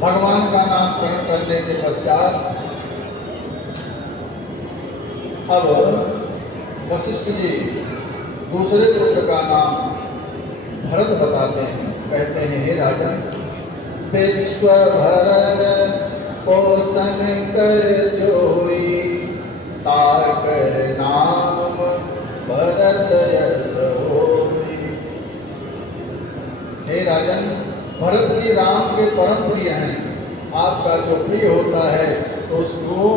भगवान का नामकरण करने के पश्चात अब वशिष्ठ जी दूसरे पुत्र का नाम भरत बताते हैं। कहते हैं, हे राजन, विश्व भरण पोषण कर जोई, ताकर नाम भरत यश होई। हे राजन, भरत जी राम के परम प्रिय हैं। आपका जो प्रिय होता है तो उसको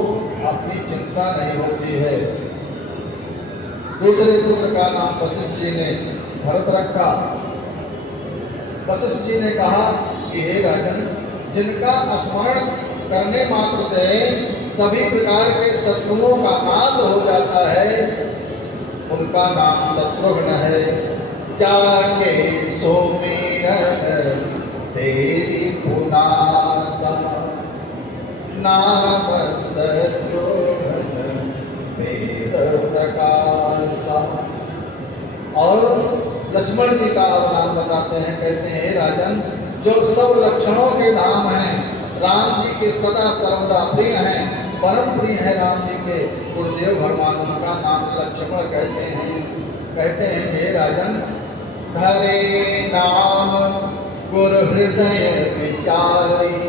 अपनी चिंता नहीं होती है। दूसरे पुत्र का नाम वशिष्ठ जी ने भरत रखा। वशिष्ठ जी ने कहा कि हे राजन, जिनका स्मरण करने मात्र से सभी प्रकार के शत्रुओं का नाश हो जाता है, उनका नाम शत्रुघ्न है। जाके सोमिरन तेरी पुनासा, नाम शत्रुघ्न वेद प्रकाशा। और लक्ष्मण जी का अब नाम बताते हैं। कहते हैं, हे राजन, जो सब लक्षणों के धाम हैं, राम जी के सदा सर्वदा प्रिय हैं, परम प्रिय है राम जी के गुरुदेव भगवान, उनका नाम लक्ष्मण कहते हैं। कहते हैं, हे राजन, धरे नाम गुरु हृदय विचारी,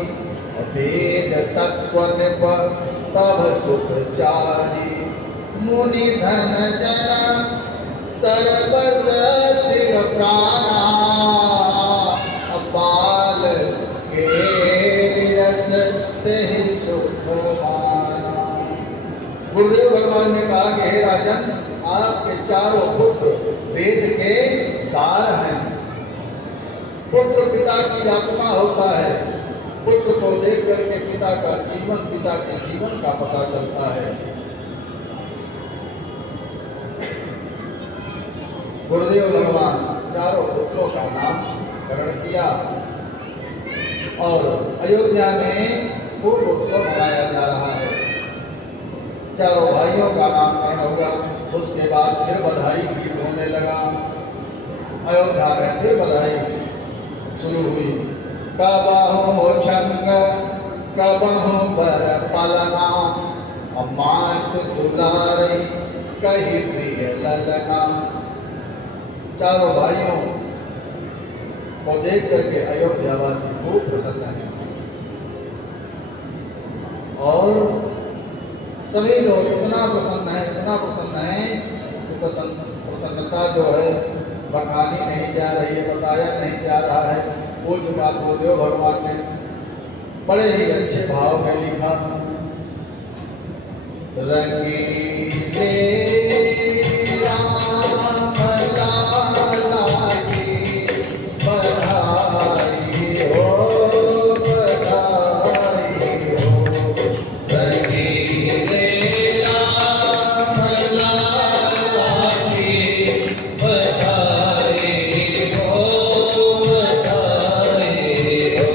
वेद तत्व निप तब सुखचारी। मुनि धन जन सर्वस शिव प्राणा, बाल के निरस तेहि सुख माना। गुरुदेव भगवान ने कहा कि हे राजन, आपके चारों पुत्र वेद के सार हैं। पुत्र पिता की आत्मा होता है। पुत्र को देख करके पिता का जीवन, पिता के जीवन का पता चलता है। गुरुदेव भगवान चारों पुत्रों का नामकरण किया और अयोध्या में खूब उत्सव मनाया जा रहा है। चारों भाइयों का नामकरण होगा, उसके बाद फिर बधाई गीत होने लगा। अयोध्या में फिर बधाई शुरू हुई। कबहु छंग कबहु बर पलना, मात दुलारी कही प्रिय ललना। चारों भाइयों को देख करके अयोध्यावासी खूब प्रसन्न है और सभी लोग इतना प्रसन्न है कि प्रसन्नता जो है बखानी नहीं जा रही है, बताया नहीं जा रहा है। पूज्य बात गुरुदेव भगवान ने बड़े ही अच्छे भाव में लिखा। रंगीले राम लाला की बधाई हो, बधाई हो। रंगीले राम लाला की बधाई हो, बधाई हो।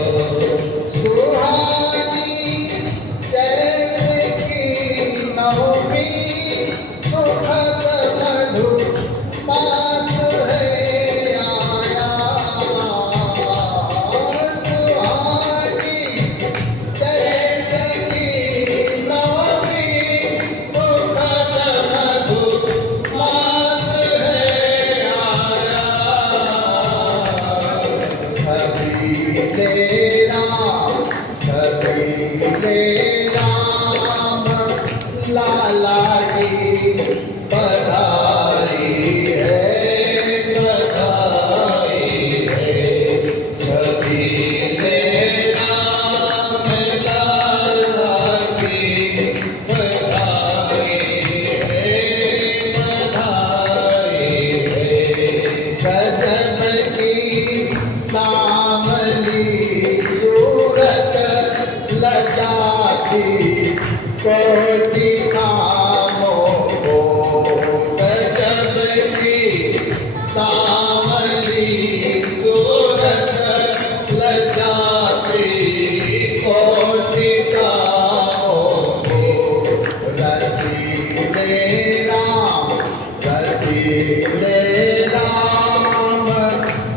सुहानी जय की नवमी, सुखद मधुर मास है आया। सुहानी जय की नवमी, सुखद मधुर मास है आया। छवि राम लाला की बधाई है, बधाई है। छवि राम लाला की बधाई है, बधाई है। गजब की सामली सूरत लजाती कोटि कामों को। गजब की सामली सूरत लजाती कोटि कामों को। रसीले राम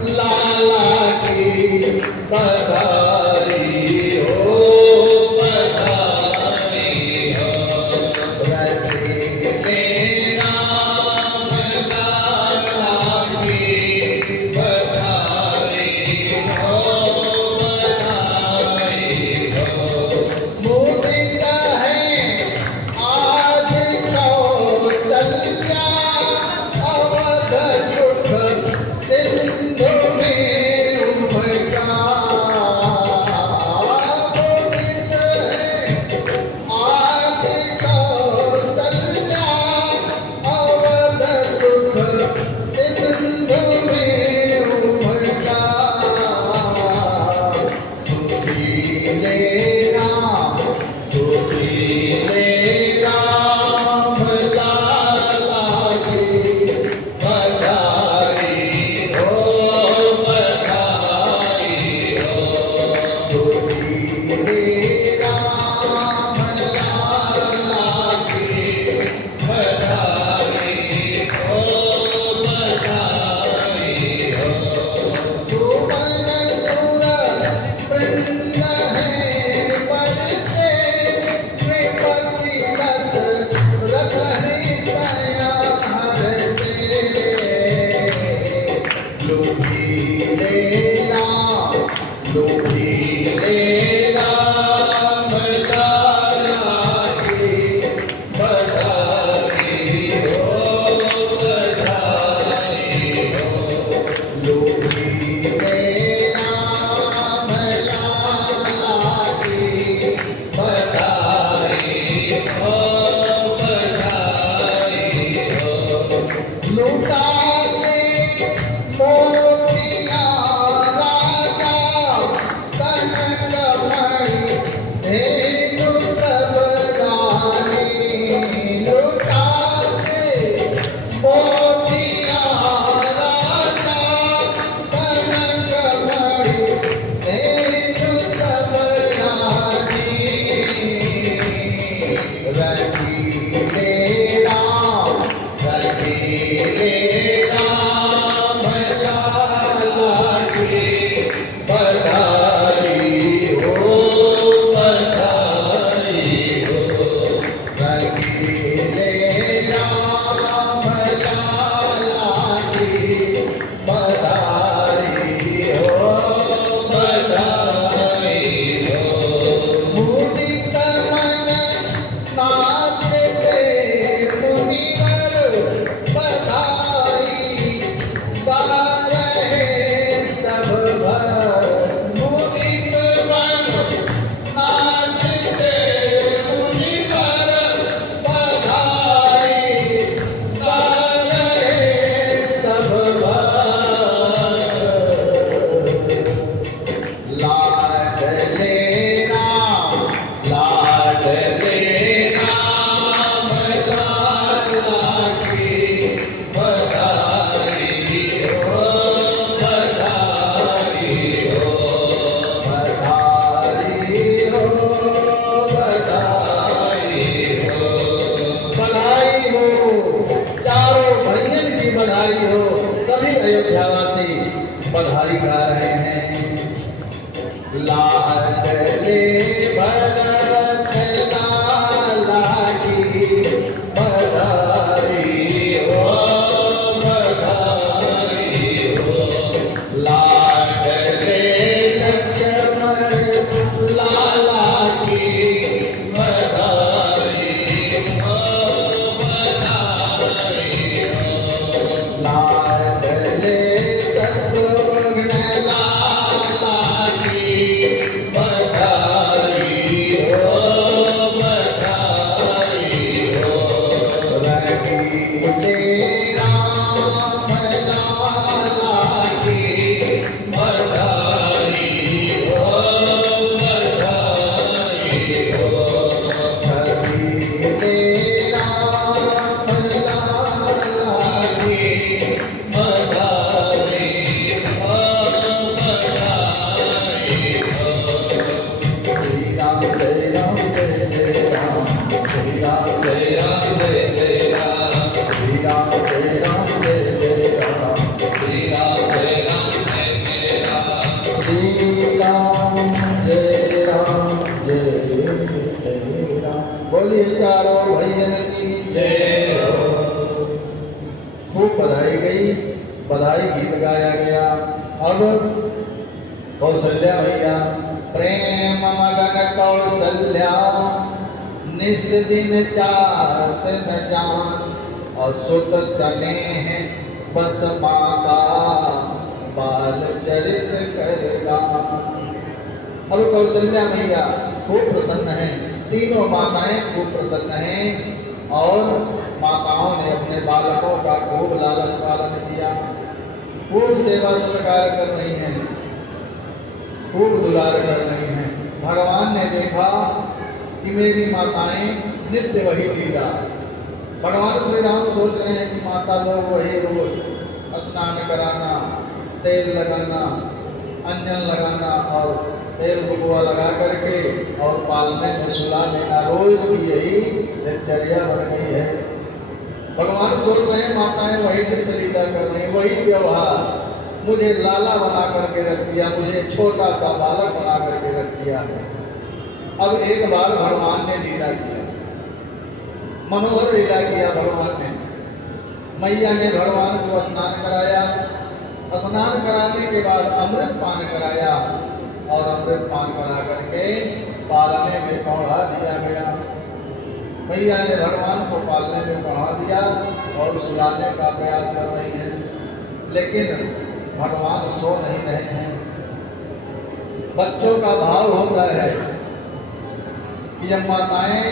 लाला की बधाई हो, लोभीले राम लाला की बधाई हो, बधाई हो। लोभीले राम लाला की बधाई हो, बधाई हो। लुटाते मोतिया राजा कनकमणि धेनु सब रानी। लुटाते मोतिया राजा कनकमणि धेनु सब रानी। रंगीले राम, रंगीले राम लाला की बधाई हो, बधाई हो। रंगीले राम लाला की बधाई हो, बधाई हो। मुदित मन नाचते मुनिवर बधाई गा रहे सब भर। मुदित मन नाचते मुनिवर बधाई गा रहे सब भर। लाडले राम, लाडले राम लाला की बधाई हो, बधाई हो। बधाई हो, बधाई हो। बधाई हो, चारों भैयन की बधाई हो। सभी अयोध्यावासी बधाई गा रहे हैं। लाडले भरत लाला की बधाई हो, बधाई हो। लाडले लक्ष्मण लाला की बधाई हो, बधाई हो। लाडले शत्रुघ्न लाला की बधाई हो, बधाई हो। रंगीले राम लाला की बधाई हो, बधाई हो। रंगीले राम लाला की बधाई हो, बधाई हो। श्री राम जय राम जय जय राम, श्री राम जय राम जय जय राम, श्री राम जय राम जय जय राम, श्री राम जय राम जय जय राम, श्री राम जय राम जय जय राम। बोलिए चारों भैयन की जय हो। खूब बधाई गई, बधाई गीत गाया गया। अब कौशल्या मैया प्रेम मगन कौशल्या निस दिन जात न जान। असुत स्नेह बस माता बाल चरित कर गान। अब कौशल्या मैया खूब प्रसन्न हैं, तीनों माताएं खूब प्रसन्न हैं और माताओं ने अपने बालकों का खूब लालन पालन किया, खूब सेवा सत्कार कर रही हैं, खूब दुलार कर रही हैं। भगवान ने देखा कि मेरी माताएं नित्य वही लीला। भगवान श्री राम सोच रहे हैं कि माता लोग वही रोज स्नान कराना, तेल लगाना, अंजन लगाना और तेल बुलवा लगा करके और पालने में सुला लेना, रोज की यही दिनचर्या बन गई है। भगवान सोच रहे हैं माताएं वही नित्य लीला कर रही, वही व्यवहार। मुझे लाला बना करके रख दिया, मुझे छोटा सा बालक बना करके रख दिया है। अब एक बार भगवान ने लीला किया, मनोहर लीला किया भगवान ने। मैया ने भगवान को स्नान कराया, स्नान कराने के बाद अमृत पान कराया अमृत पान करा करके पालने में बढ़ा दिया गया। मैया ने भगवान को पालने में बढ़ा दिया और सुलाने का प्रयास कर रही है, लेकिन भगवान सो नहीं रहे हैं। बच्चों का भाव होता है कि जब माताएं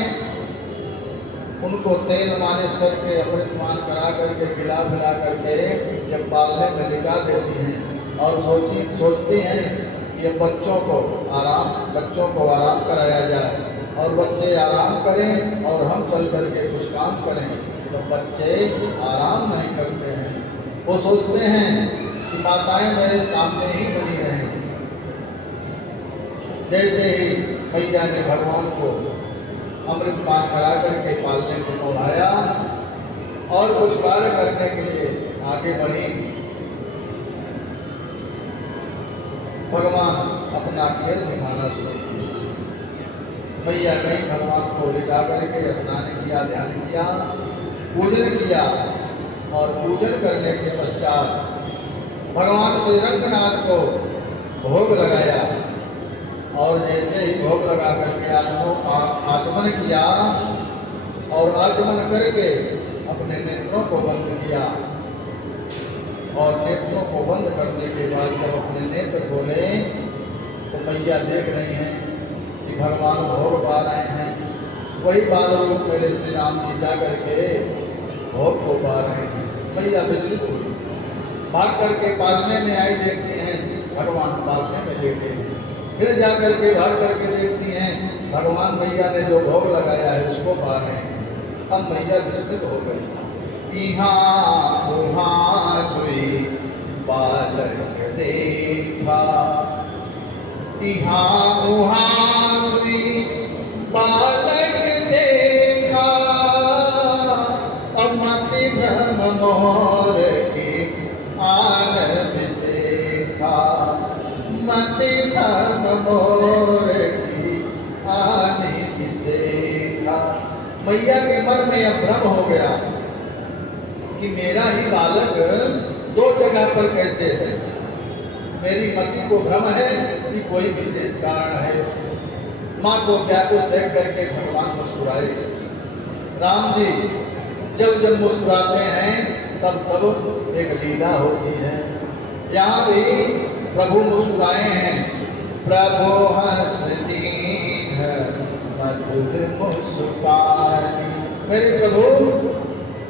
उनको तेल मालिश करके अमृत पान करा करके खिला पिला करके जब पालने में लिटा देती हैं और सोचती हैं कि ये बच्चों को आराम कराया जाए और बच्चे आराम करें और हम चल करके कुछ काम करें, तो बच्चे आराम नहीं करते हैं। वो सोचते हैं कि माताएं मेरे सामने ही बनी रहें। जैसे ही मैया ने भगवान को अमृत पान करा करके पालने को बढ़ाया और कुछ कार्य करने के लिए आगे बढ़ी, भगवान अपना खेल दिखाना शुरू किया। मैया गई भगवान को लिटा करके स्नान किया, ध्यान किया, पूजन किया और पूजन करने के पश्चात भगवान श्री रंगनाथ को भोग लगाया और जैसे ही भोग लगा करके आचमन किया और आचमन करके अपने नेत्रों को बंद किया और नेत्रों को बंद करने के बाद जब अपने नेत्र खोले तो मैया देख रही हैं कि भगवान भोग पा रहे हैं। वही बाल रूप मेरे श्री राम जी जा करके भोग को पा रहे हैं। मैया विचलित हुई, भाग करके पालने में आई, देखते हैं भगवान पालने में लेटे हैं। फिर जा करके भाग करके देखती हैं भगवान मैया ने जो भोग लगाया है उसको पा रहे हैं। अब मैया विस्मित हो गई। इहाँ उहाँ दुई बालक देखा, इहाँ उहाँ दुई बालक देखा, अमति भ्रम मोर की आन बिसेखा, मति भ्रम मोर की आने बिसेखा। मैया के मन में यह भ्रम हो गया कि मेरा ही बालक दो जगह पर कैसे है। मेरी मति को भ्रम है कि कोई विशेष कारण है। माँ को व्याकुल देख करके भगवान मुस्कुराए। राम जी जब जब मुस्कुराते हैं तब तब एक लीला होती है। यहाँ भी प्रभु मुस्कुराए हैं। प्रभु हंस दीन मधुर मुस्कानी। मेरे प्रभु,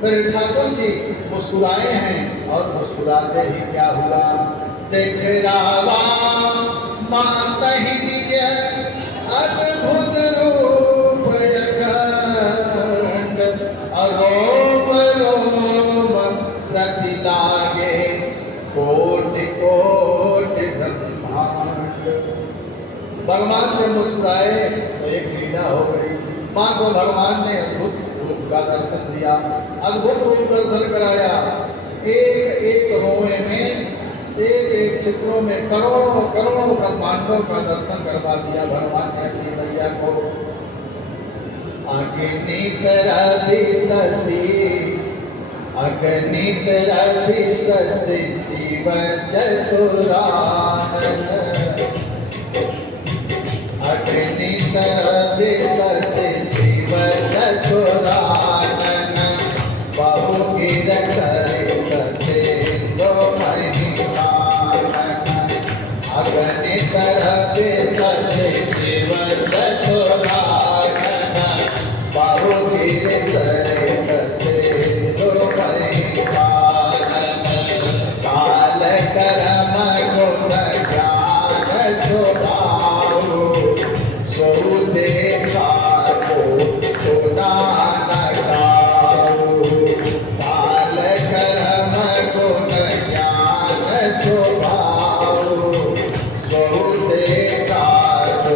मेरे ठाकुर जी मुस्कुराए हैं और मुस्कुराते ही क्या हुआ, देख रावा माता ही निज अद्भुत रूप अखंड, रोम रोम प्रति लागे कोटि कोटि ब्रह्मांड। भगवान जब मुस्कुराए तो एक लीला हो गई। माँ को भगवान ने अद्भुत रूप का दर्शन दिया, अद्भुत रूप दर्शन कराया। एक एक रोए में, एक एक चित्रों में करोड़ों करोड़ों ब्रह्मांडों का दर्शन करवा दिया भगवान ने अपनी मैया को। अगणित रवि अगणित रवि शिव चतुरानन, अगणित रवि शिव चतुरानन, बहुगिर सरित सिंधु महिमानन, अगणित रवि शिव चतुरानन, बहुगिर सरित सिंधु महिमानन, काल कर्म गुण ज्ञान स्वभाव, सो देखा को सुना न गाओ, काल कर्म गुण ज्ञान स्वभाव, सो देखा को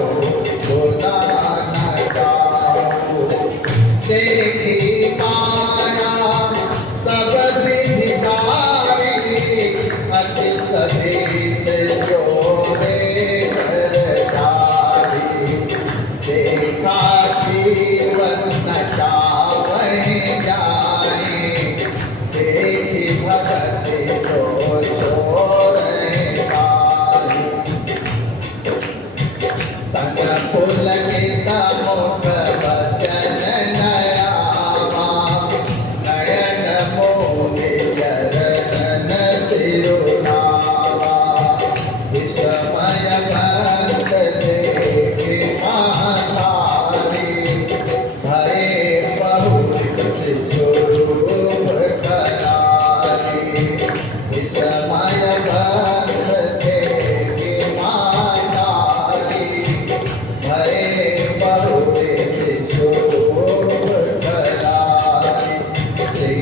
पुलकित मुख वचन नयावा, नयन मोहि चरण सिरुनावा। विस्मय भक्त देखि महतारी, भये बहुत शिशुरूप खरारी। विस्मय भक्त देखि महतारी, भये बहुत शिशुरूप खरारी। श्री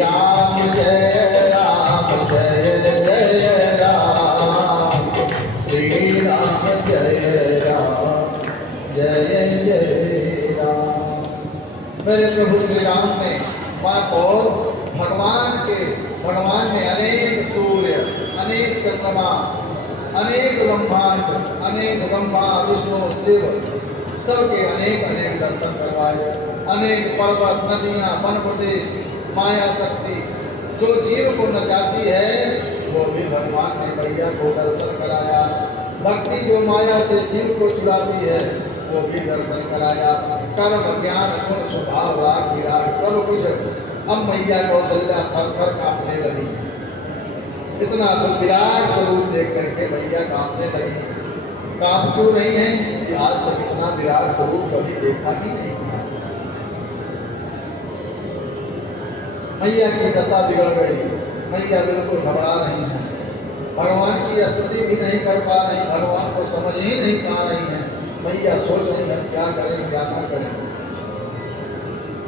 राम जय राम जय जय राम, श्री राम जय राम जय जय राम। मेरे प्रभु श्री राम ने माँ और भगवान ने अनेक सूर्य, अनेक चंद्रमा, अनेक ब्रह्मांड, अनेक ब्रह्मा विष्णु शिव सबके अनेक अनेक दर्शन करवाए। अनेक पर्वत, नदियां, वन प्रदेश, माया शक्ति जो जीव को नचाती है वो भी भगवान ने मैया को दर्शन कराया। भक्ति जो माया से जीव को छुड़ाती है वो भी दर्शन कराया। कर्म, ज्ञान, गुण, स्वभाव, राग, विराग सब कुछ। अब मैया कौशल्या थर थर कांपने लगी। इतना तो विराट स्वरूप देख करके मैया कांपने लगी। कांप क्यों नहीं है कि आज तक इतना विराट स्वरूप कभी देखा ही नहीं था। मैया की दशा बिगड़ गई। मैया बिल्कुल घबरा रही है। भगवान की स्तुति भी नहीं कर पा रही, भगवान को समझ ही नहीं पा रही है। मैया सोच रही है क्या करें क्या ना करें।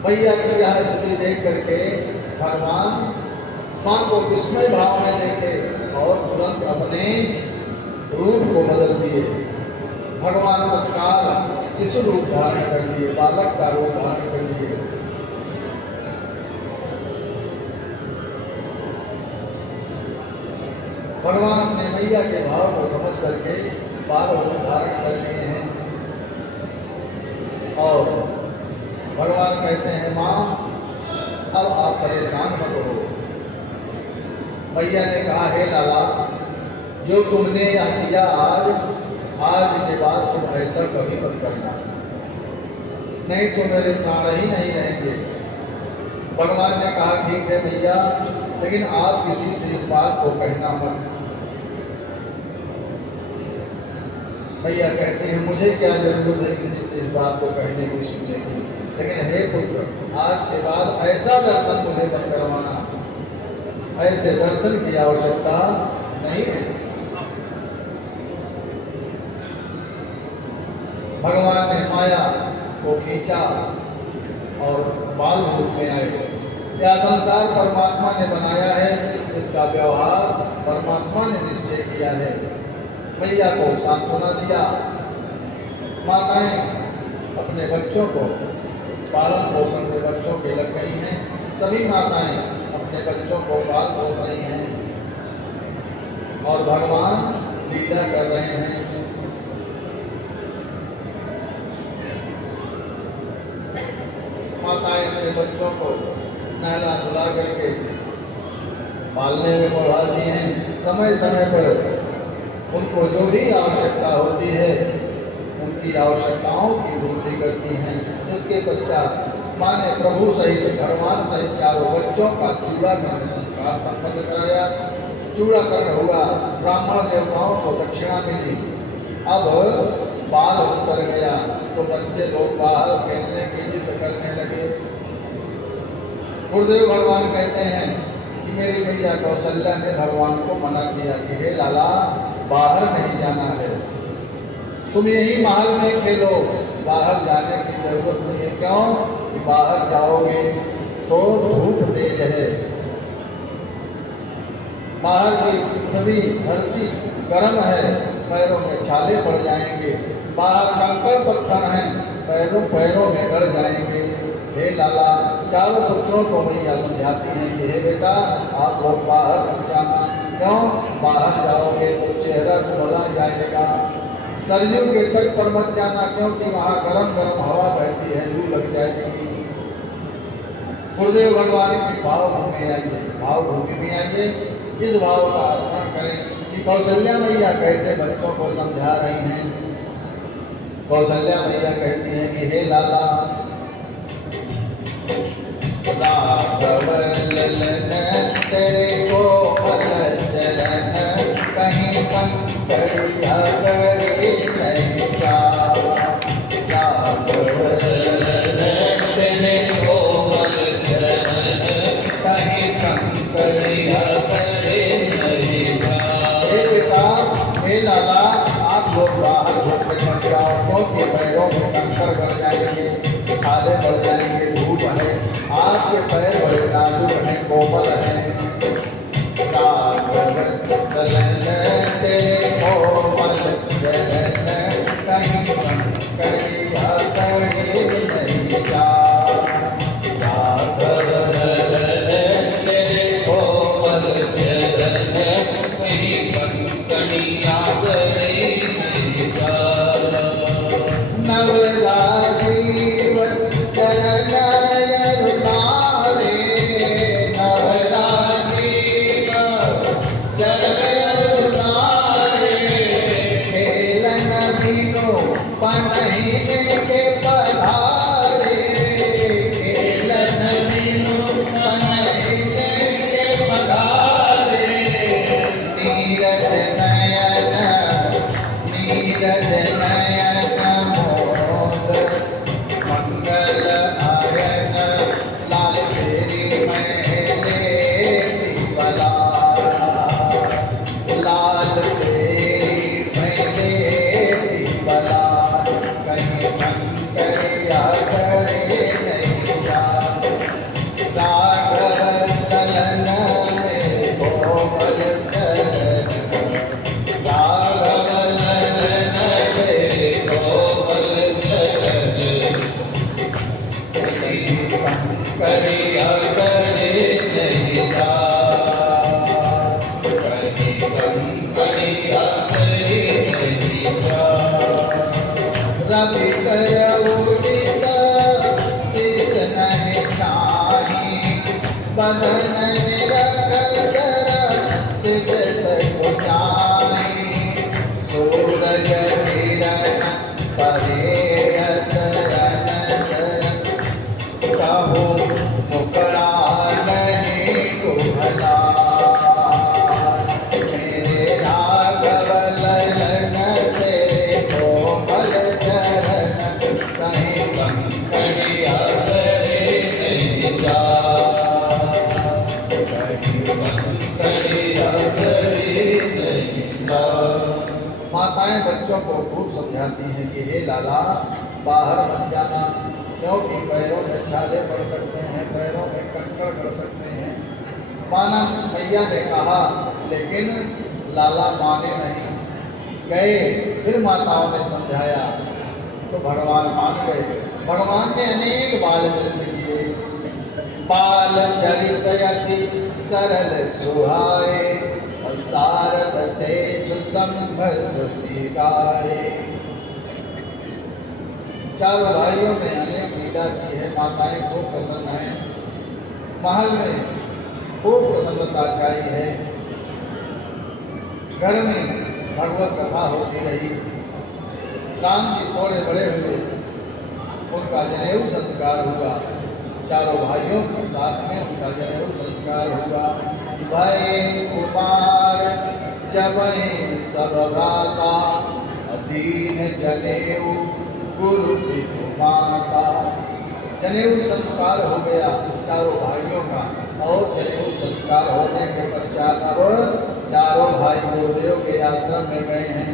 मैया की यह स्थिति देख करके भगवान माँ को विस्मय भाव में देखे और तुरंत अपने रूप को बदल दिए। भगवान तत्काल शिशु रूप धारण कर लिए, बालक का रूप धारण कर लिए। भगवान अपने मैया के भाव को समझ करके बाल रूप धारण कर लिए हैं। और भगवान कहते हैं माँ अब आप परेशान मत हो। मैया ने कहा हे लाला, जो तुमने यह किया आज के बाद तुम ऐसा कभी मत करना, नहीं तो मेरे प्राण ही नहीं रहेंगे। भगवान ने कहा ठीक है मैया, लेकिन आप किसी से इस बात को कहना मत। मैया कहती है मुझे क्या जरूरत है किसी से इस बात को कहने की, सुनने की, लेकिन हे पुत्र आज के बाद ऐसा दर्शन मुझे मत करवाना, ऐसे दर्शन की आवश्यकता नहीं है। भगवान ने माया को खींचा और बाल रूप में आए। यह संसार परमात्मा ने बनाया है, इसका व्यवहार परमात्मा ने निश्चय किया है। मैया को सांत्वना दिया। माताएं अपने बच्चों को पालन पोषण में बच्चों के लग गई हैं। सभी माताएं अपने बच्चों को पाल पोष रही हैं और भगवान लीला कर रहे हैं। माताएं अपने बच्चों को नहला धुला करके पालने में बढ़ाती हैं। समय समय पर उनको जो भी आवश्यकता होती है उनकी आवश्यकताओं की पूर्ति करती हैं। इसके पश्चात माँ ने प्रभु सहित भगवान सहित चारों बच्चों का चूड़ाकरण संस्कार संपन्न कराया। चूड़ाकरण हुआ, ब्राह्मण देवताओं को दक्षिणा मिली। अब बाल उतर गया तो बच्चे लोग बाहर फेंकने की जिद करने लगे। गुरुदेव भगवान कहते हैं कि मेरी मैया कौशल्या ने भगवान को मना किया कि हे लाला बाहर नहीं जाना है, तुम यही महल में खेलो, बाहर जाने की जरूरत नहीं है। क्यों कि बाहर जाओगे तो धूप तेज है, बाहर की पृथ्वी धरती गर्म है, पैरों में छाले पड़ जाएंगे, बाहर कंकड़ पत्थर हैं, पैरों में गड़ जाएंगे। हे लाला चारों पुत्रों को मैया समझाती हैं कि हे बेटा आप लोग बाहर मत जाना। क्यों बाहर जाओगे तो चेहरा खुला जाएगा। सरयू के तट पर मत जाना क्योंकि वहाँ गरम गरम हवा बहती है, लू लग जाएगी। गुरुदेव भगवान की भावभूमि आइए, भावभूमि में आइए, इस भाव का स्मरण करें कि कौशल्या मैया कैसे बच्चों को समझा रही हैं। कौशल्या मैया कहती हैं कि हे लाला, राघव ललन तेरे कोमल चरण, कहीं कंकड़िया गड़े नहीं जा। राघव ललन तेरे कोमल चरण, कहीं कंकड़िया गड़े नहीं जा। हे बेटा, हे लाला, आप लोग बाहर घूमने मत जाओ, क्योंकि पैरों में कंकड़ बढ़ जाएंगे, छाले बढ़ जाएंगे, धूप है। आपके पैर बड़े नाजुक हैं, कोमल हैं। राघव ललन तेरे कोमल चरण, कहीं कंकड़िया गड़े नहीं जा। राघव ललन तेरे कोमल चरण, कहीं कंकड़िया गड़े नहीं जा। नवराजीव चरण रवि उदित शीश नहीं छाही, बदन निरखसर सिज सकुचाई। सूरज किरण परे रसरन सर, कहूँ मुकड़ा नहीं कुभला। मेरे राघव ललन तेरे कोमल चरण, कहीं कंकड़िया गड़े नहीं जा। कहीं कंकड़िया गड़े नहीं जा। माताएं बच्चों को खूब समझाती हैं कि हे लाला, बाहर मत जाना, क्योंकि पैरों में छाले पड़ सकते हैं, पैरों में कंकड़ पड़ सकते हैं। माना मैया ने कहा, लेकिन लाला माने नहीं। गए, फिर माताओं ने समझाया तो भगवान मान गए। भगवान ने अनेक बाल चरित किए। बाल चरित अति सरल सुहाए, और सारद से सुसंभ श्रुति गाए। चारों भाइयों ने अनेक लीला की है। माताएं खूब प्रसन्न हैं। महल में खूब प्रसन्नता छाई है। घर में भगवत कथा होती रही। राम जी थोड़े बड़े हुए, उनका जनेऊ संस्कार हुआ। चारों भाइयों के साथ में उनका जनेऊ संस्कार हुआ। भय कुमार जब सब भ्राता, दीन जनेऊ गुरु पितु माता। जनेऊ संस्कार हो गया चारों भाइयों का, और जनेऊ संस्कार होने के पश्चात अब चारों भाई गुरुदेव के आश्रम में गए हैं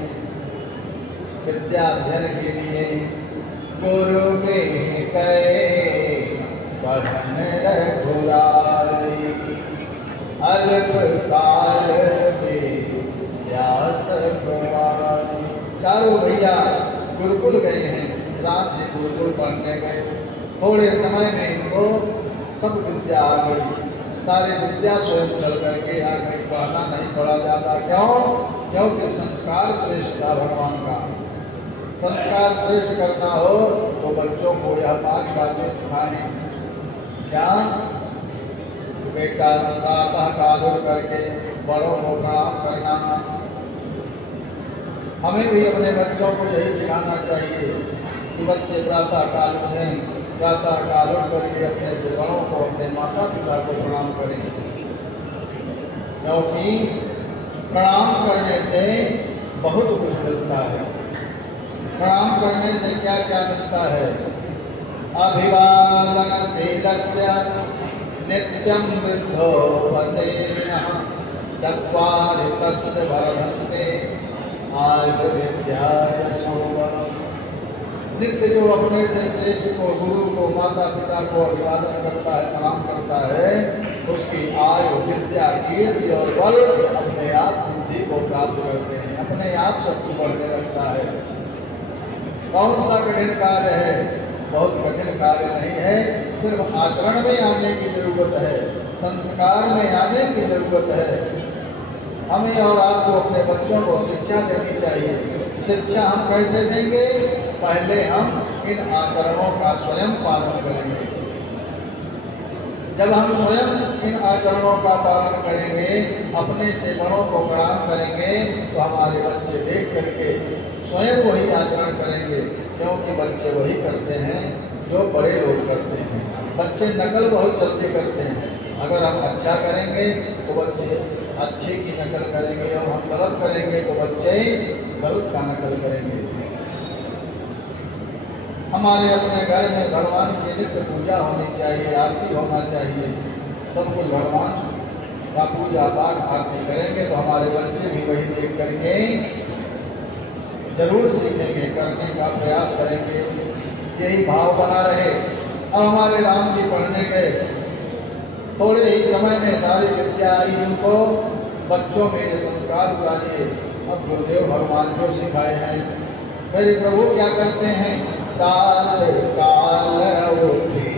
विद्या अध्ययन के लिए। गुरु में गए पढ़न रघुराई, अल्प काल व्यास गवाई। चारों भैया गुरुकुल गए हैं। राम जी गुरुकुल पढ़ने गए। थोड़े समय में इनको सब विद्या आ गई। सारी विद्या स्वयं चल करके आ गई। पढ़ना नहीं पढ़ा जाता। क्यों? क्योंकि संस्कार श्रेष्ठ था भगवान का। संस्कार श्रेष्ठ करना हो तो बच्चों को यह 5 बातें सिखाएं। क्या? बेटा प्रातः काल उठ करके बड़ों को प्रणाम करना, हमें भी अपने बच्चों को यही सिखाना चाहिए कि बच्चे प्रातः काल उठें, प्रातः काल उठ करके अपने से बड़ों को, अपने माता पिता को प्रणाम करें, क्योंकि प्रणाम करने से बहुत कुछ मिलता है। प्रणाम करने से क्या क्या मिलता है? अभिवादनशीलस्य नित्यं वृद्धोपसेविनः चत्वारि तस्य वर्धन्ते आयुर्विद्यायशोभनम्। नित्य जो अपने से श्रेष्ठ को, गुरु को, माता पिता को अभिवादन करता है, प्रणाम करता है, उसकी आयु, विद्या, कीर्ति और बल अपने आप बुद्धि को प्राप्त करते हैं, अपने आप शक्ति बढ़ने लगता है। कौन सा कठिन कार्य है? बहुत कठिन कार्य नहीं है, सिर्फ आचरण में आने की जरूरत है, संस्कार में आने की जरूरत है। हमें और आपको अपने बच्चों को शिक्षा देनी चाहिए। शिक्षा हम कैसे देंगे? पहले हम इन आचरणों का स्वयं पालन करेंगे। जब हम स्वयं इन आचरणों का पालन करेंगे, अपने से बड़ों को प्रणाम करेंगे, तो हमारे बच्चे देख करके स्वयं वही आचरण करेंगे, क्योंकि बच्चे वही करते हैं जो बड़े लोग करते हैं। बच्चे नकल बहुत जल्दी करते हैं। अगर हम अच्छा करेंगे तो बच्चे अच्छे की नकल करेंगे, और हम गलत करेंगे तो बच्चे गलत का नकल करेंगे। हमारे अपने घर में भगवान की नित्य पूजा होनी चाहिए, आरती होना चाहिए, सब कुछ भगवान का पूजा पाठ आरती करेंगे तो हमारे बच्चे भी वही देख करके जरूर सीखेंगे, करने का प्रयास करेंगे। यही भाव बना रहे। अब हमारे राम जी पढ़ने गए, थोड़े ही समय में सारी विद्या आई उनको, बच्चों में ये संस्कार उतारिए। अब गुरुदेव भगवान जो सिखाए हैं, मेरे प्रभु क्या करते हैं? प्रात काल उठी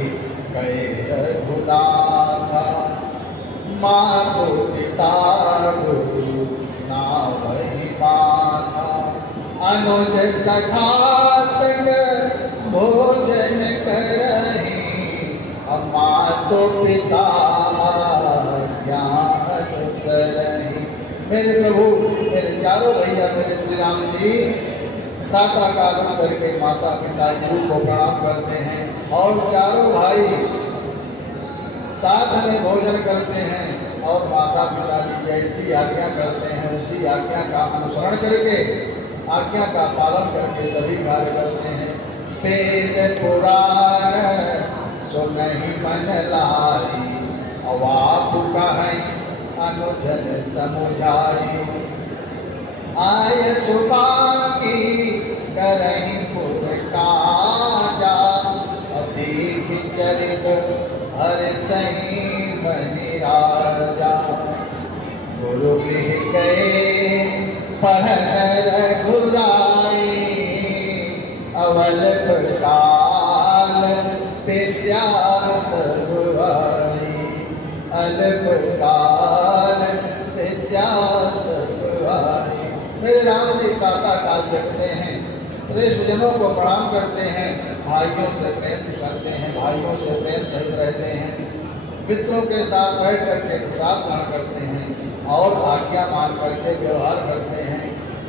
गए रघुनाथ, मातु पिता गुरु ना वही माथा, अनुज सखा संग भोजन करही, मातु पिता ज्ञान सरही। मेरे प्रभु, मेरे चारों भैया, मेरे श्री राम जी प्रातः काल करके माता पिता गुरु को प्रणाम करते हैं, और चारों भाई साथ में भोजन करते हैं, और माता पिता जी जैसी आज्ञा करते हैं उसी आज्ञा का अनुसरण करके, आज्ञा का पालन करके सभी कार्य करते हैं। वेद पुराण सुनहि मन लाई, अवाप कहीं अनुजन समुझाई, आय सुभागी करहि पुर काजा, अदीख चरित हर सही बनि राजा, गुरु गृह गए पढ़न रघुराई, अवल्प काल विद्या सब आई, अल्प काल विद्या सब आई। मेरे राम जी प्रातः काल जगते हैं, श्रेष्ठ जनों को प्रणाम करते हैं, भाइयों से प्रेम करते हैं, भाइयों से प्रेम सहित रहते हैं, मित्रों के साथ बैठ करके प्रसाद ग्रहण करते हैं, और आज्ञा मान करके व्यवहार करते हैं,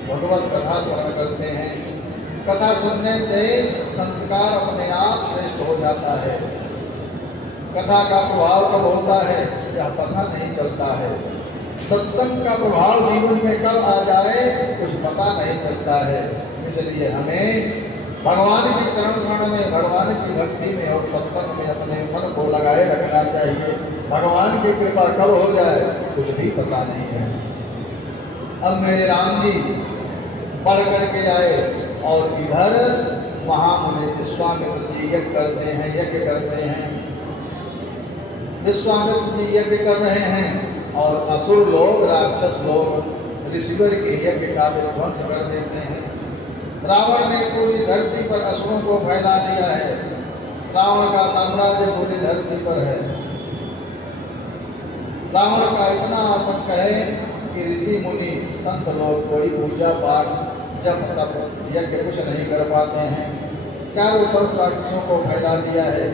भगवत कथा श्रवण करते हैं। कथा सुनने से संस्कार अपने आप श्रेष्ठ हो जाता है। कथा का प्रभाव कब होता है? यह पता नहीं चलता है। सत्संग का प्रभाव जीवन में कब आ जाए कुछ पता नहीं चलता है। इसलिए हमें भगवान की चरण शरण में, भगवान की भक्ति में और सत्संग में अपने मन को लगाए रखना चाहिए। भगवान की कृपा कब हो जाए कुछ भी पता नहीं है। अब मेरे राम जी पढ़ करके आए, और इधर महामुनि विश्वामित्र जी यज्ञ करते हैं। विश्वामित्र जी यज्ञ कर रहे हैं, और असुर लोग, राक्षस लोग ऋषिवर के यज्ञ का विध्वंस कर देते हैं। रावण ने पूरी धरती पर असुरों को फैला दिया है। रावण का साम्राज्य पूरी धरती पर है। रावण का इतना आतंक है कि ऋषि मुनि संत लोग कोई पूजा पाठ जब तक यज्ञ कुछ नहीं कर पाते हैं। चारों तरफ राक्षसों को फैला दिया है।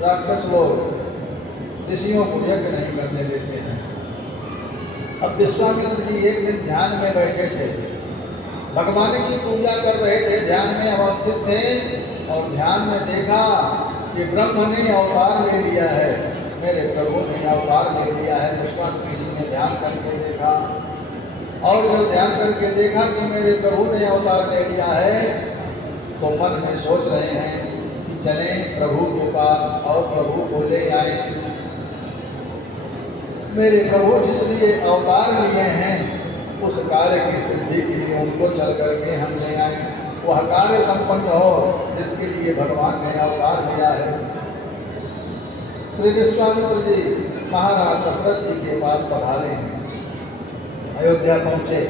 राक्षस लोग ऋषियों को यज्ञ नहीं करने देते हैं। अब विश्वामित्र जी एक दिन ध्यान में बैठे थे, भगवान की पूजा कर रहे थे, ध्यान में अवस्थित थे और ध्यान में देखा कि ब्रह्म ने अवतार ले लिया है, मेरे प्रभु ने अवतार ले लिया है। विश्वामित्र जी ने ध्यान करके देखा और जब ध्यान करके देखा कि मेरे प्रभु ने अवतार ले लिया है तो मन में सोच रहे हैं कि चलें प्रभु के पास और प्रभु को ले आए। मेरे प्रभु जिस लिए अवतार लिए हैं उस कार्य की सिद्धि के लिए उनको चल करके हम ले आए, वह कार्य संपन्न हो जिसके लिए भगवान ने अवतार लिया है। श्री विश्वामित्र जी महाराज दशरथ जी के पास पधारे हैं, अयोध्या पहुँचे।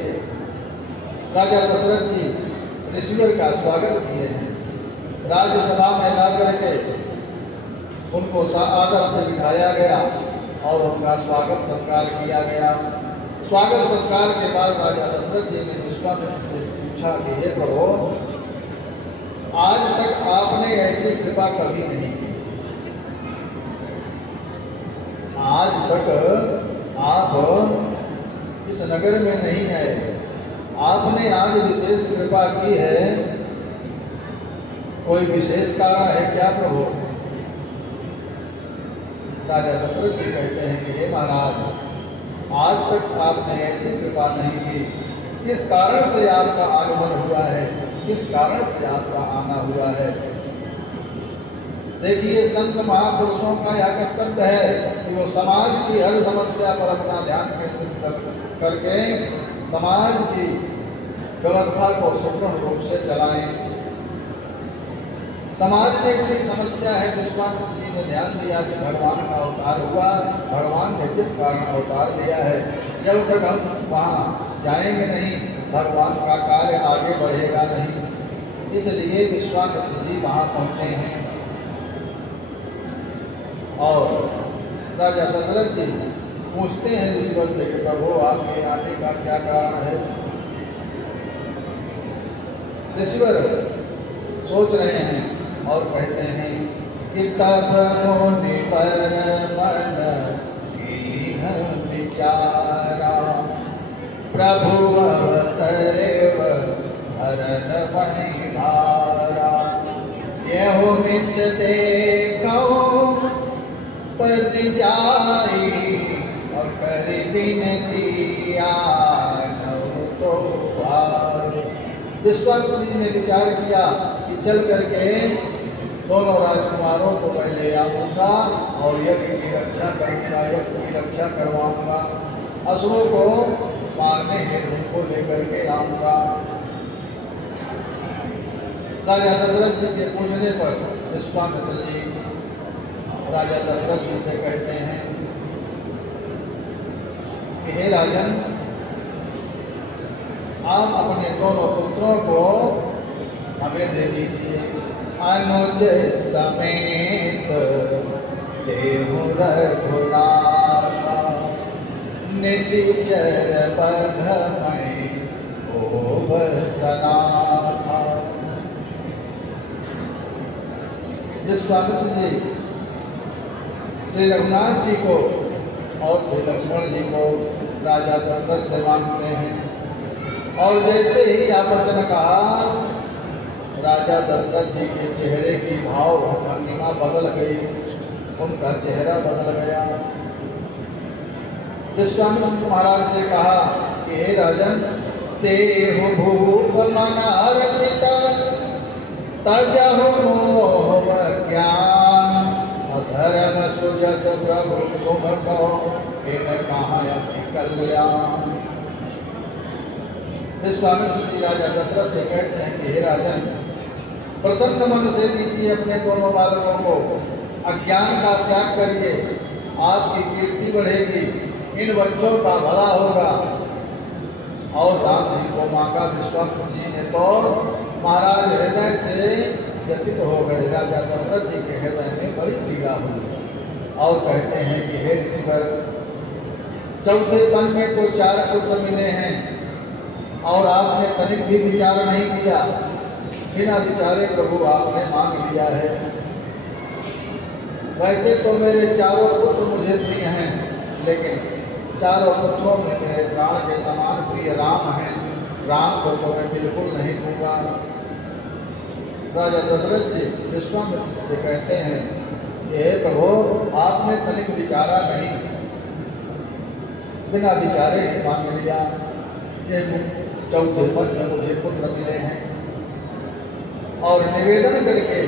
राजा दशरथ जी ऋषिवर का स्वागत किए हैं, राज्यसभा में ला करके उनको आदर से बिठाया गया और उनका स्वागत सत्कार किया गया। स्वागत सत्कार के बाद राजा दशरथ जी ने विश्वामित्र से पूछा कि हे प्रभु, आज तक आपने ऐसी कृपा कभी नहीं की, आज तक आप इस नगर में नहीं आए, आपने आज विशेष कृपा की है, कोई विशेष कारण है क्या प्रभु? राजा दशरथ जी कहते हैं कि हे महाराज, आज तक आपने ऐसी कृपा नहीं की, किस कारण से आपका आगमन हुआ है, किस कारण से आपका आना हुआ है? देखिए, संत महापुरुषों का यह कर्तव्य है कि वो समाज की हर समस्या पर अपना ध्यान केंद्रित करके समाज की व्यवस्था को सुदृढ़ रूप से चलाएं। समाज में इतनी समस्या है, विश्वामित्र जी ने ध्यान दिया कि भगवान का अवतार हुआ, भगवान ने किस कारण अवतार लिया है, जब तक हम वहाँ जाएंगे नहीं भगवान का कार्य आगे बढ़ेगा नहीं। इसलिए विश्वामित्र जी वहाँ पहुँचे हैं और राजा दशरथ जी पूछते हैं ऋषिवर से कि प्रभु आपके आने का क्या कारण है? ऋषिवर सोच रहे हैं और कहते हैं कि तब मुनि पर मन कीन विचारा, प्रभु अवतरेव हरन वही भारा, यहो मिस देखो पद जाई और कर विनती आनौ तो भाई। विश्वामित्र जी ने विचार किया कि चल करके दोनों राजकुमारों को मैं ले आऊँगा और यज्ञ की रक्षा करूँगा, यज्ञ की रक्षा करवाऊँगा, असुरों को मारने हेतु उनको लेकर के आऊँगा। राजा दशरथ जी के पूछने पर विश्वामित्र जी राजा दशरथ जी से कहते हैं कि हे राजन, आप अपने दोनों पुत्रों को हमें दे दीजिए, अनुज समेत देहु रघुनाथा, निशिचर बधमय ओब सनाथा। विश्वामित्र जी श्री रघुनाथ जी को और श्री लक्ष्मण जी को राजा दशरथ से मांगते हैं और जैसे ही यह वचन कहा, राजा दशरथ जी के चेहरे की भाव भंगिमा बदल गई, उनका चेहरा बदल गया। विश्वामित्र महाराज ने कहा कि हे राजन, देहु भूप मनारसित तजहु मोह ज्ञान, अधर्म सुजस प्रभु तुम कहो इन कहाँ अति कल्याण। विश्वामित्र जी राजा दशरथ से कहते हैं कि हे राजन, प्रसन्न मन से दीजिए अपने दोनों बालकों को, अज्ञान का त्याग करिए, आपकी कीर्ति बढ़ेगी, इन बच्चों का भला होगा। और राम जी को मांगा विश्वामित्र जी ने तो महाराज हृदय से व्यथित हो गए, राजा दशरथ जी के हृदय में बड़ी पीड़ा हुई और कहते हैं कि हे ऋषिवर, चौथे पन में तो 4 पुत्र मिले हैं और आपने तनिक भी विचार नहीं किया, बिना विचारे प्रभु आपने मांग लिया है। वैसे तो मेरे चारों पुत्र मुझे प्रिय हैं, लेकिन चारों पुत्रों में मेरे प्राण के समान प्रिय राम हैं। राम को तो मैं बिल्कुल नहीं दूंगा। राजा दशरथ जी विश्वामित्र से कहते हैं, हे प्रभु, आपने तनिक विचारा नहीं, बिना विचारे ही मान लिया। ये चौथे पद में मुझे पुत्र मिले हैं। और निवेदन करके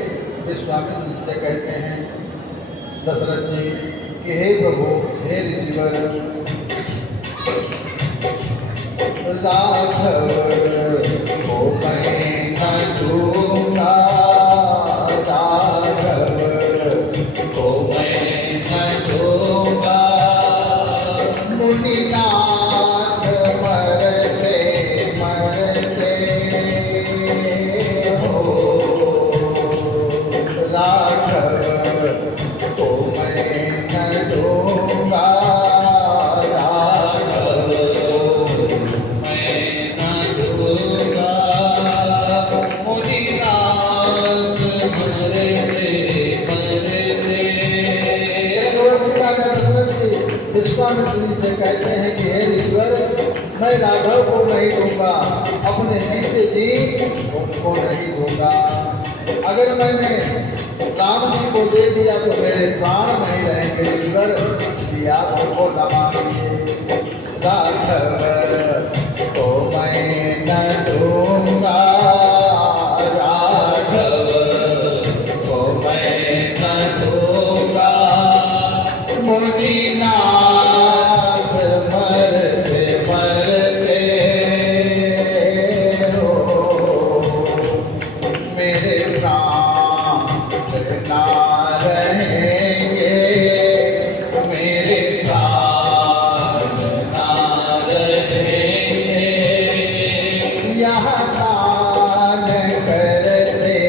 विश्वामित्र से कहते हैं दशरथ जी कि हे प्रभु, हे ऋषिवर, राघव को मैं न दूंगा, राघव को मैं न दूंगा। मुनिनाथ मरते मरते हो, राघव को मैं न दूंगा, विश्वामित्र से कहते हैं कि हे ईश्वर, मैं राघव को नहीं दूंगा, अपने नित्य जी उनको नहीं दूंगा। अगर मैंने राम जी को दे दिया तो मेरे प्राण नहीं रहेंगे ईश्वर, इसलिए आप उनको न मांगिए। राघव को मैं न दूंगा, राघव को मैं न दूंगा। मुनिनाथ मरते मरते हो, मेरे प्राण ना रहेंगे, मेरे प्राण ना रहेंगे। यहाँ दान करते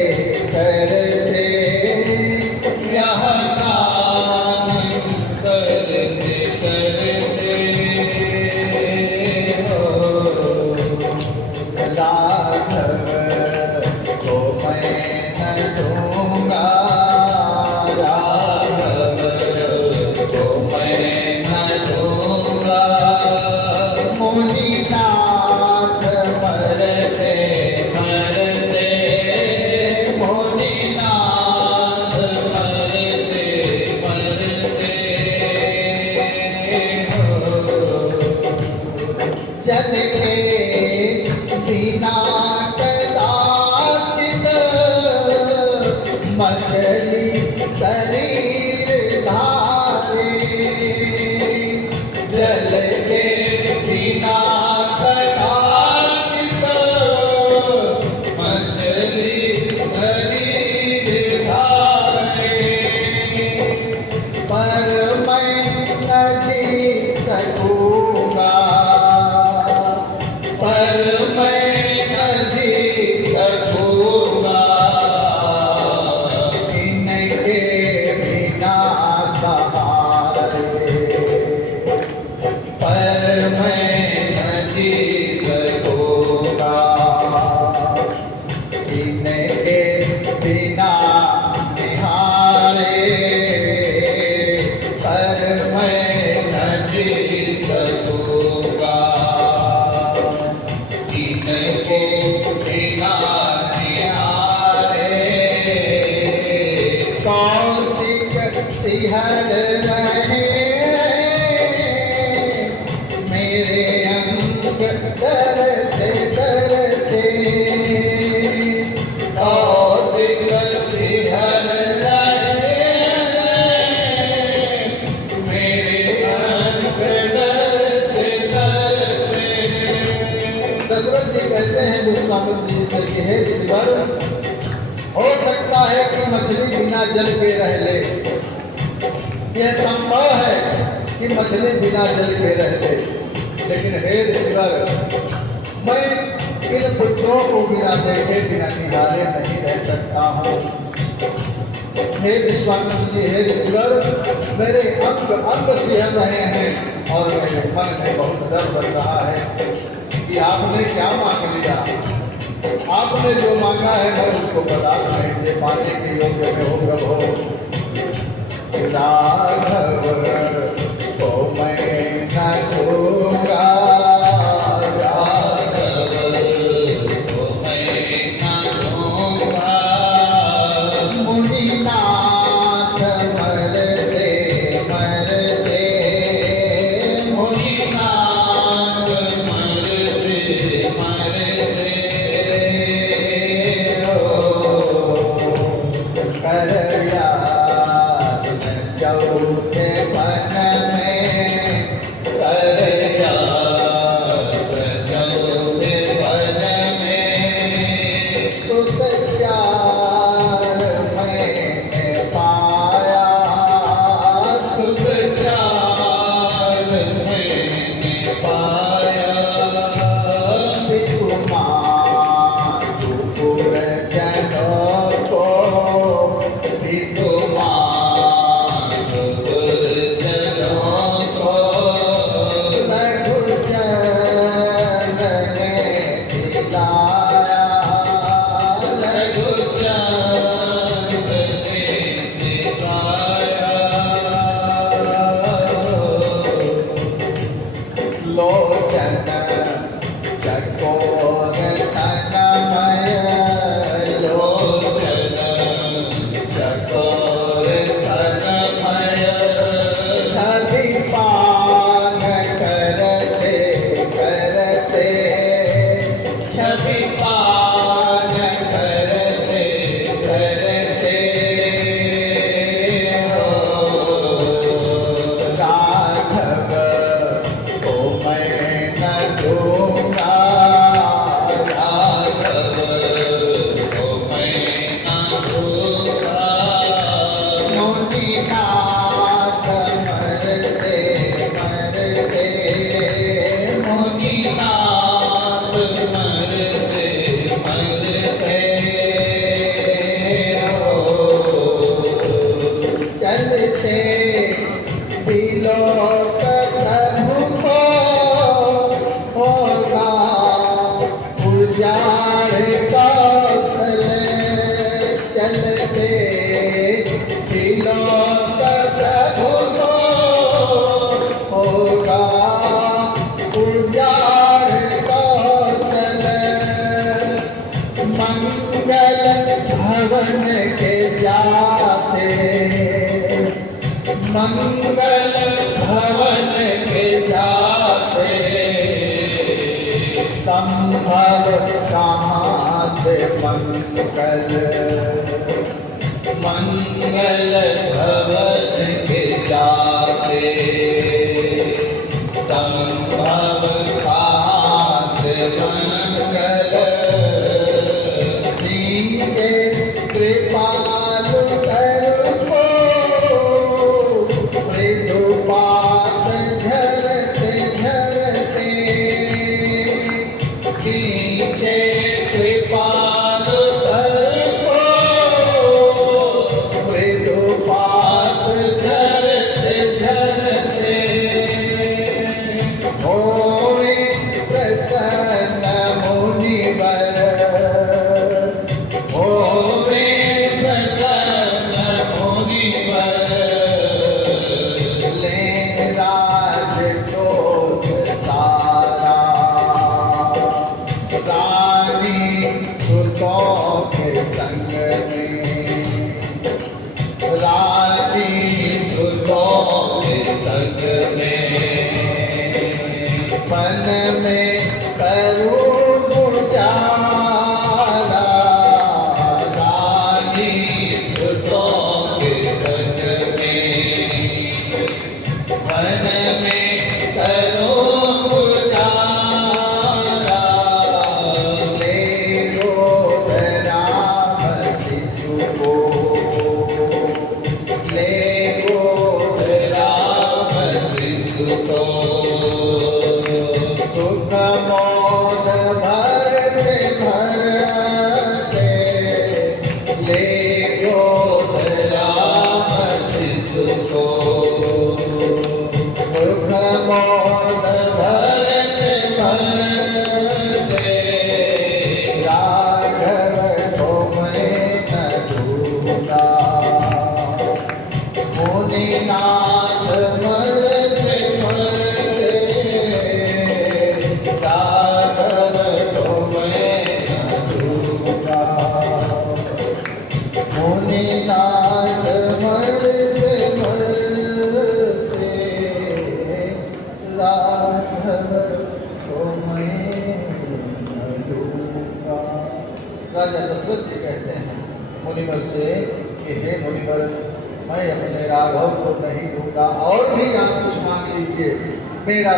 करते, यहाँ जल के बिना कदाचित मछली शरीर धारे, जल के बिना कदाचित मछली शरीर धारे। पर मैं न जी सकूंगा, सिहर रहे मेरे अंग दरते दरते, कौशिक सिहर रहे मेरे अंग दरते दरते। दशरथ जी कहते हैं विश्वामित्र जी से कि हे ईश्वर, हो सकता है कि मछली बिना जल के रह ले, यह संभव है कि मछली बिना जल के रह ले, लेकिन हे ईश्वर, मैं इन पुत्रों को बिना देखे बिना निहारे नहीं रह सकता हूँ। हे विश्वामित्र जी, हे ईश्वर, मेरे अंग अंग सिहर रहे हैं और मेरे मन में बहुत डर बढ़ रहा है कि आपने क्या मांग लिया। आपने जो मांगा है मैं उसको बता नहीं दे पाने के योग्य में हो प्रभु। राघव को मैं न दूंगा, राघव चलते त्रिलोक प्रभु को होगा उजाड़ कौशल। मंगल भवन के जाते, मंगल भवन के जाते, संभव कहाँ से मंगल, मंगल भवन के जाते, संभव कहाँ से मंगल। सीके कृपालु करुण को मृदुपात झरते झरते, सीके कृपालु करुण को मृदुपात झरते झरते, होवे प्रसन्न मुनिवर, होवे प्रसन्न मुनिवर। ले राजकोष सारा, रानी सुतों के संग में, रानी सुतों के संग में। मन में करुण उजाला, रानी सुतों के संग में। मन में करुण उजाला, ले रोध राम शिशु को, ले रोध राम शिशु को। सुख मोद भरते भरते, ले रोध राम शिशु को। सुख मोद भरते भरते, राघव को मैं न दूंगा। मुनिनाथ मरते मरते, राघव को मैं न दूंगा। मुनिनाथ मरते मरते, राघव को मैं न दूंगा। राजा दशरथ जी कहते हैं मुनिवर से कि हे मुनिवर, मैं अपने राघव को नहीं दूंगा, और भी आप कुछ मांग लीजिए, मेरा